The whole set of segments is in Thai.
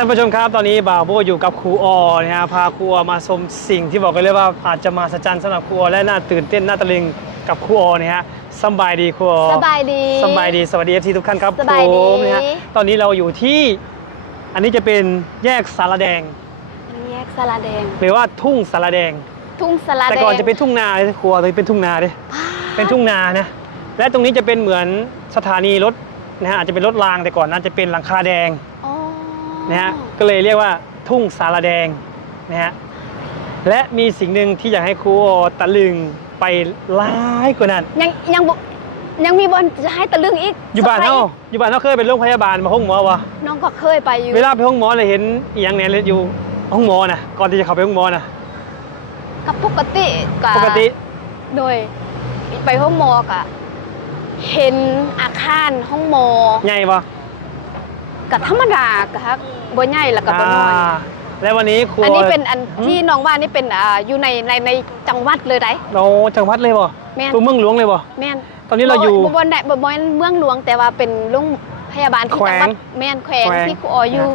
ท่านผู้ชมครับตอนนี้บ่าวโบอยู่กับครูออนะฮะพาครูออมาชมสิ่งที่บอกกันเลยว่าอาจจะมาสจันสำหรับครูออและน่าตื่นเต้นน่าตะลึงกับครูออนะฮะสำบายดีครูออสบายดี สำบายดีสวัสดีเอฟซีทุกท่านครับสบายดี ผมนะฮะตอนนี้เราอยู่ที่อันนี้จะเป็นแยกสารแดง แยกสาราแดง หรือว่าทุ่งสารแดง ทุ่งสาราแดงแต่ก่อนจะเป็นทุ่งนาเลยครัวตอนนี้เป็นทุ่งนาดิเป็นทุ่งนานะและตรงนี้จะเป็นเหมือนสถานีรถนะฮะอาจจะเป็นรถรางแต่ก่อนนั้นจะเป็นหลังคาแดงอ๋อ นะฮะก็เลยเรียกว่าทุ่งสารแดงนะฮะและมีสิ่งหนึ่งที่อยากให้ครูโอตะลึงไปร้ายกว่านั้น ยังยังบ่ยังมีบอลจะให้ตะลึงอีกอยู่บ้านสไปเฮาอยู่บ้านเฮาเคยเป็นโรงพยาบาลมาห้องหมอวะน้องก็เคยไปอยู่เวลาไปห้องหมอเลยเห็นอหย่างเนี่ยเลยอยู่ห้องหมอนะก่อนที่จะเข้าไปห้องหมอนะกับปกติก็ปกติโดยไปห้องหมอกะเห็นอาคารห้องหมอใหญ่ปะ กับธรรมดากะฮักบ่ใหญ่แล้วก็บ่น้อยาและวันนี้ครูอันนี้เป็นอันหืมที่น้องว่านี่เป็นอ่าอยู่ในในในจังหวัดเลยได้ เราจังหวัดเลยบ่แม่น ตัวเมืองหลวงเลยบ่แม่นตอนนี้เราอยู่ บ่บ่ได้บ่บ่แม่นเมืองหลวง แต่ว่าเป็นโรงพยาบาลที่แขวจังงหวัดแม่นแขวงแขวง ที่ครูอออยู่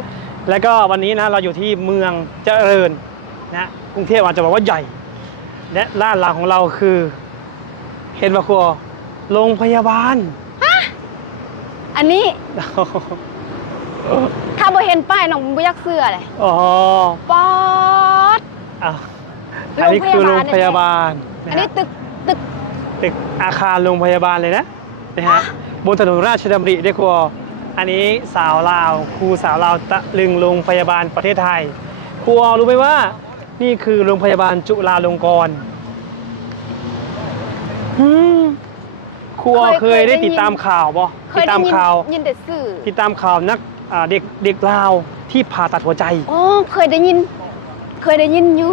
แล้วก็วันนี้นะเราอยู่ที่เมืองเจริญนะกรุงเทพอาจจะบอกว่าใหญ่ และด้านหลังของเราคือ เห็นปะครัวโรงพยาบาล อันนี้ ถ้าบ่เห็นป้ายน้องบ่อยากเสื้อเลยอ๋อป๊อดอะอันนี้คือโรงพยาบาล อันนี้ะฮะตึกตึกตึกอาคารโรงพยาบาลเลยนะนะฮะบนถนนราชดำริด้วยครัวอันนี้สาวลาวครูสาวลาวตะลึงโรงพยาบาลประเทศไทยครูรู้ไหมว่านี่คือโรงพยาบาลจุฬาลงกรณ์อืมครูเคยได้ติดตามข่าวบ่เคติยดได้ตามยินข่าวยินแต่สื่อติดตามข่าวนัก อ่าเด็กเด็กลาวที่ผ่าตัดหัวใจอ๋อเคยได้ยิน เคยได้ยินอยู่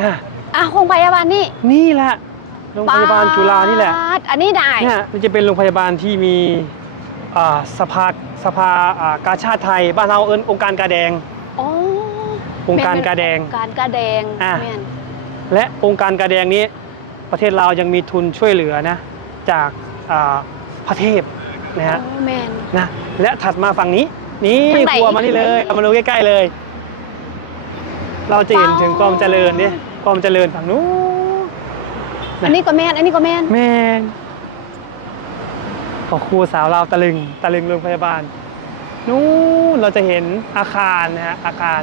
นะอะโรงพยาบาลนี่นี่แหละโรงพยาบาลจุฬานี่แหละป๊าดอันนี้ได้ เนี่ยมันจะเป็นโรงพยาบาลที่มีอ่าสภาสภาอ่ากาชาติไทย บ้านเราเอิ้นองค์การกาแดงอ๋อองค์การกาแดง องค์การกาแดงอะ แม่นและองค์การกาแดงนี้ ประเทศเราวยังมีทุนช่วยเหลือนะจากอ่าพระเทพนะฮะอ๋อแม่นนะและถัดมาฝั่งนี้ นี่ทางไหน ครัวมานี่เลยเอามาดูใกล้ๆเลย เราจะเห็นถึงความเจริญเนี่ยความเจริญฝั่งนู้น อันนี้ก็แม่นอันนี้ก็แม่นแม่นขอครูสาวเราวตะลึงตะลึงโรงพยาบาล นู้นเราจะเห็นอาคารนะฮะอาคาร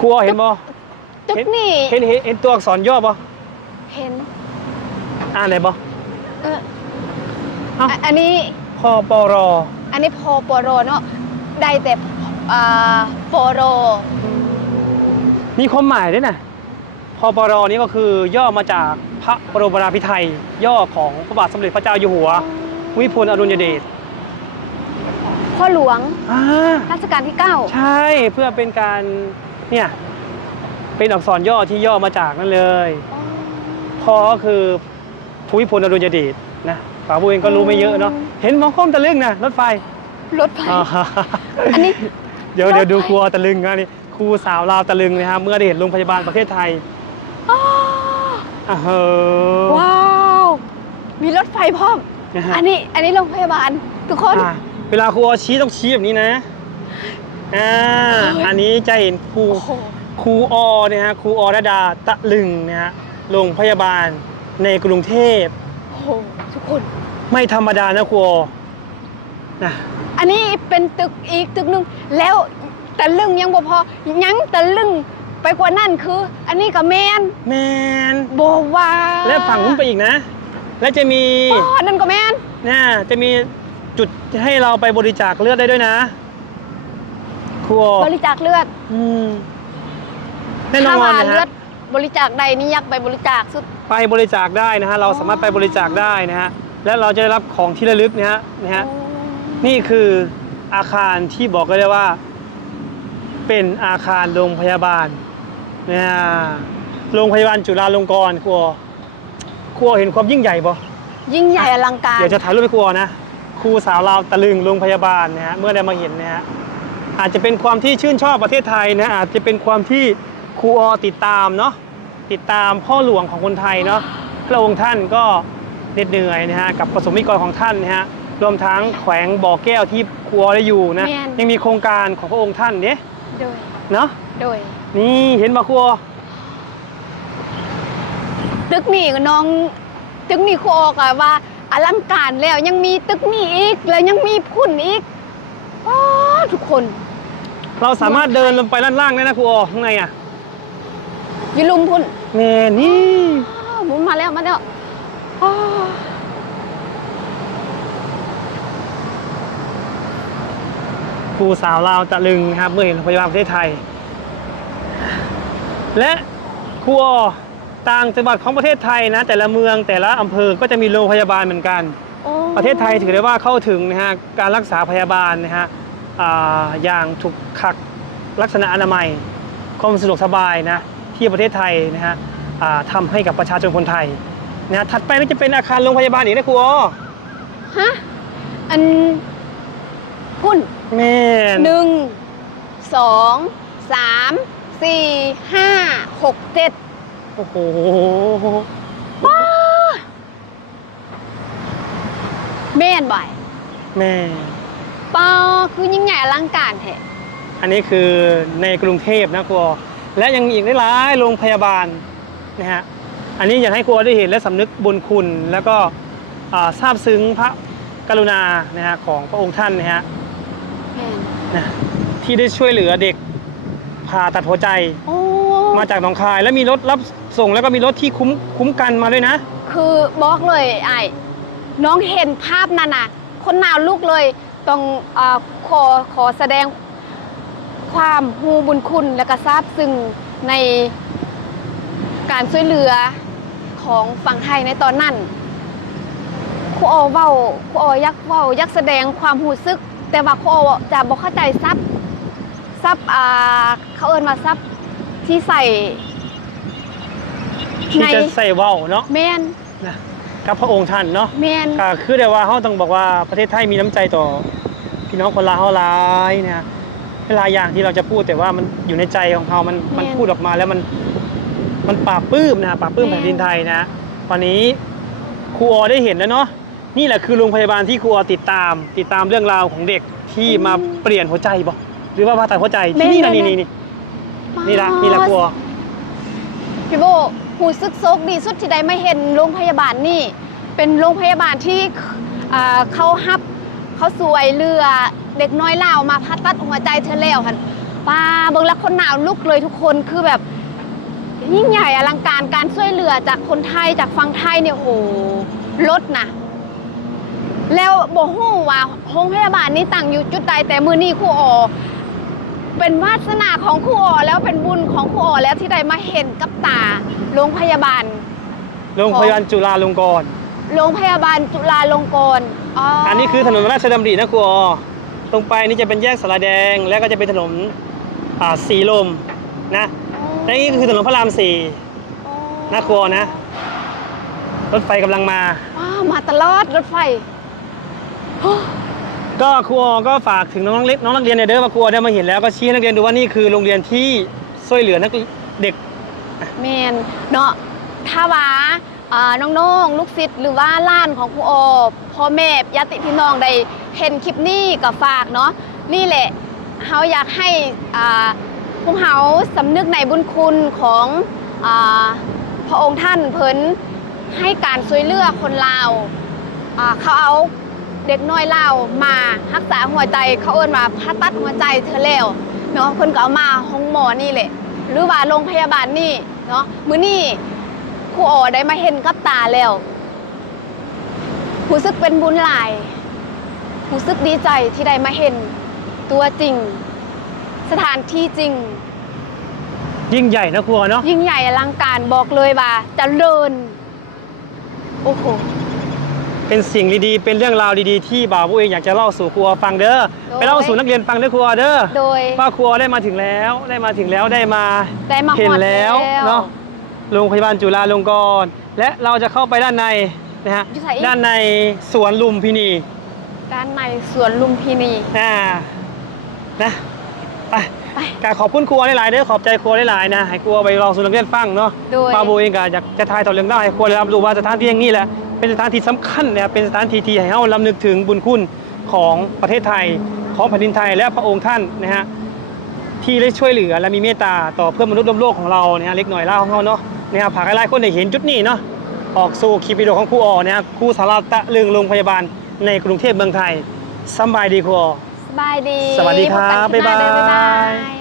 ครูเห็นบ่จุดนี่เห็นเห็นเห็นตัวอักษรย่อบ่เห็นอ่านไหนบ่ เออเอ้า อะอันนี้พอปรอันนี้พอปรเนาะ ได้แต่อ่าปรมีความหมายด้วยนะพอปรนี่ก็คือย่อมาจากพระบรมราภิไธยย่อของพระบาทสมเด็จพระเจ้าอยู่หัวภูมิพลอดุลยเดชพ่อหลวงอ่ารัชกาลที่ 9 ใช่เพื่อเป็นการเนี่ยเป็นอักษรย่อที่ย่อมาจากนั่นเลยพอก็คือภูมิพลอดุลยเดชนะป๋าบูเองก็รู้ไม่เยอะเนาะเห็นหมองค้อมตะลึงนะรถไฟ รถไฟอ่าอันนี้ เดี๋ยวเดี๋ยวรถไฟดูครัวตะลึงนะนี่ครูสาวลาวตะลึงนะครับเมื่อได้เห็นโรงพยาบาลประเทศไทยอ้ออ่าเฮอว้าว มีรถไฟพร้อมนะฮะอันนี้อันนี้โรงพยาบาลทุกคนอ่าเวลาครูเอาชี้ต้องชี้แบบนี้นะอ่าเฮ้ยอันนี้จะเห็นครูโอ้โหครูออเนี่ยฮะครูอรดาตะลึงนะฮะโรงพยาบาลในกรุงเทพโอ้โหทุกคน ไม่ธรรมดานะครูออนะ อันนี้เป็นตึกอีกตึกหนึ่งแล้วตะลึงยังบ่พอยังตะลึงไปกว่านั่นคือ อันนี้ก็แมนแมนบว่าและฝั่งนู้นไปอีกนะ และจะมีอ๋อนั่นก็แมนนะจะมีจุดให้เราไปบริจาคเลือดได้ด้วยนะครูออบริจาคเลือดอืมแน่นถ้าอนว่านะเลือฮะดบริจาคใดนี่อยากไปบริจาคสุดไปบริจาคได้นะฮะเราสามารถไปบริจาคได้นะฮะและเราจะได้รับของที่ระลึกนะฮะนะฮะ นี่คืออาคารที่บอกกันได้ว่า เป็นอาคารโรงพยาบาลเนี่ยโรงพยาบาลจุฬาลงกรณ์ครัวครัวเห็นความยิ่งใหญ่ปะยิ่งใหญ่อลังการเดี๋ยวจะถ่ายรูปให้ครัวนะครูสาวลาวตะลึงโรงพยาบาลนะฮะเมื่อได้มาเห็นนะฮะอาจจะเป็นความที่ชื่นชอบประเทศไทยนะอาจจะเป็นความที่ครูออติดตามเนาะติดตามพ่อหลวงของคนไทยเนาะพระองค์ท่านก็เหน็ดเหนื่อยนะฮะกับประสบนิกรของท่านนะฮะ รวมทั้งแขวงบ่อแก้วที่ครูออได้อยู่นะ แม่น ยังมีโครงการของพระองค์ท่านเนี่ยโดย เนาะโดย นี่เห็นบ่ครูออตึกนี่น้อง ตึกนี่ครูออกอะว่า อลังการแล้วยังมีตึกนี่อีกแล้วยังมีพุ่นอีกว้าทุกคน เราสามารถเดินลงไปด้านล่างได้นะครูออข้างในอะอยืลุมพุ่นแม่นี่อ้าวหมุนมาแล้วมาแล้วอ้าว ครูสาวลาวตะลึงนะครับ เมื่อเห็นโรงพยาบาลประเทศไทย และครูออต่างจังหวัดของประเทศไทยนะ แต่ละเมืองแต่ละอำเภอก็จะมีโรงพยาบาลเหมือนกัน โอ้ประเทศไทยถือได้ว่าเข้าถึงนะฮะการรักษาพยาบาลนะฮะอ่าอย่างถูกขักลักษณะอนามัยความสะดวกสบายนะที่ประเทศไทยนะฮะอ่าทำให้กับประชาชนคนไทยนะฮะถัดไปก็จะเป็นอาคารโรงพยาบาลอีกนะครูอ๋อฮะอันพุ่น แม่นหนึ่งสองสามสี่ห้าหกเจ็ดโอ้โหว้าแม่นบ่อยแม่ปอคือยิ่งใหญ่อลังการแท้อันนี้คือในกรุงเทพนะครูอ๋อและยังมีอีกหลายๆโรงพยาบาลนะฮะอันนี้อยากให้ครูอ๋อได้เห็นและสำนึกบุญคุณ แล้วก็อ่าซาบซึ้งพระกรุณานะฮะของพระองค์ท่านนะฮะแม่ นนะที่ได้ช่วยเหลือเด็กผ่าตัดหัวใจโอ้มาจากหนองคาย แล้วมีรถรับส่งแล้วก็มีรถที่คุ้มคุ้มกันมาด้วยนะ คือบอกเลยไอ้น้องเห็นภาพนั่นน่ะ คนหนาวลูกเลยต้องอาขอขอแสดงความฮูบุญคุณและก็ทราบซึ้งในการช่วยเหลือของฝั่งไทยในตอนนั้นครูออเว้าครูออยักเว้ายักแสดงความหูซึก แต่ว่าครูออจะบอกเข้าใจซับซับอ่าเขาเอิ้นว่าซับที่ใส่ที่จะใส่เว่าวเนาะแมนนะกับพระองค์ท่านเนาะแมนก็คือแต่ว่าเขาต้องบอกว่าประเทศไทยมีน้ำใจต่อ พี่น้องคนลาวเขาหลายนะเวลาอย่างที่เราจะพูดแต่ว่ามันอยู่ในใจของเขามันมันพูดออกมาแล้วมันมันปราบปลื้มนะปราบปลื้มแผ่นดินไทยนะวันนี้ครูออได้เห็นแล้วเนาะ นี่แหละคือโรงพยาบาลที่ครูออติดตาม ติดตามเรื่องราวของเด็กที่มาเปลี่ยนหัวใจบอกหรือว่าผ่าตัดหัวใจที่นี่นะนี่นี่นี่นี่ละนี่ละครูออพี่โบหูซึกโซกดีสุดที่ได้มาเห็นโรงพยาบาลนี่ เป็นโรงพยาบาลที่อ่าเขาฮับเขาสวยเรือเด็กน้อยลาวมาผ่าตัดหัวใจเธอแล้วค่ะป้าเบิ่งแล้วคนหนาวลุกเลยทุกคนคือแบบ ยิ่งใหญ่อลังการการช่วยเหลือจากคนไทยจากฝั่งไทยเนี่ยโอ้โหลดนะ แล้วบอกฮู้ว่าโรงพยาบาลนี้ตั้งอยู่จุดใดแต่มือนี้ครูออเป็นวาสนาของครูอ๋อแล้วเป็นบุญของครูอ๋อแล้วที่ได้มาเห็นกับตาโรงพยาบาลโรงพยาบาลจุฬาลงกรณ์โรงพยาบาลจุฬาลงกรณ์อ๋ออัอันนี้คือถนนราชดำรินะครูออตรงไปนี่จะเป็นแยกสารแดง แล้วก็จะเป็นถนนอ่าสีลมนะและนี่ก็คือถนนพระรามสี่นะครูออนะรถไฟกำลังมาว้าวมาตลอดรถไฟโอ้ ก็ครูออก็ฝากถึงน้องเล็กน้องนักเรียนในเด้อว่าครูออได้มาเห็นแล้วก็ชี้ให้นักเรียนดูว่านี่คือโรงเรียนที่ช่วยเหลือนักเด็ก แมนเนาะถ้าว่าอ่าน้องๆ ลูกศิษย์หรือว่าล้านของครูอ๋อพ่อแม่ญาติพี่น้องได้เห็นคลิปนี้ก็ฝากเนาะนี่แหละเฮาอยากให้อ่าพวกเขาสำนึกในบุญคุณของอาพระองค์ท่านเพิ่นให้การช่วยเหลือคนลาวอ่าเขาเอา เด็กน้อยลาวมารักษาหัวใจเขาเอิ้นว่าผ่าตัดหัวใจเธอแล้วเนาะเพิ่นก็เอามาห้องหมอนี่แหละหรือว่าโรงพยาบาลนี่เนาะมื้อนี้ครูอ๋อได้มาเห็นกับตาแล้วรู้สึกเป็นบุญหลายรู้สึกดีใจที่ได้มาเห็นตัวจริง สถานที่จริง ยิ่งใหญ่นะครูออเนาะยิ่งใหญ่อลังการบอกเลยว่าเจะเลินโอ้โห เป็นสิ่งดีๆ เป็นเรื่องราวดีๆ ที่บ่าวผู้เองอยากจะเล่าสู่ครูออฟังเด้อโดยไปเล่าสู่นักเรียนฟังเด้อครูออเด้อโดย ว่าครัวได้มาถึงแล้ว ได้มาถึงแล้ว ได้มาได้มาเห็นฮอดแล้ว เนาะ โรงพยาบาลจุฬาลงกรณ์ และเราจะเข้าไปด้านในนะฮะ อยู่ไสอีก ด้านในสวนลุมพินี ด้านในสวนลุมพินี อ่า นะไปไปการขอบคุณครัวหลายๆเด้อขอบใจครัวหลายๆนะ ให้ครัวไปลองสู่นักเรียนฟังเนาะโดยปาโบเองก็อยากจะทายต่อเรื่องได้ให้ครัวได้รับรู้ว่าสถานที่อย่างนี้แหละ เป็นสถานที่สำคัญนะครับเป็นสถานที่ที่ให้เราลำลึกถึงบุญคุณของประเทศไทยของแผ่นดินไทยและพระองค์ท่านนะฮะที่ได้ช่วยเหลือและมีเมตตาต่อเพื่อนมนุษย์ร่วมโลกของเราเนี่ยเล็กหน่อยเล่าของเขาเนาะนะครับผากหลายๆคนได้เห็นจุดนี้เนาะออกสู่คลิปวิดีโอของครูออเนี่ยครูสาราตะลึงโรงพยาบาลในกรุงเทพเมืองไทยสำบายดีครูออสบายดี สวัสดีครับพกันคลิปหน้บ๊ายบายเด้อบ๊ายบาย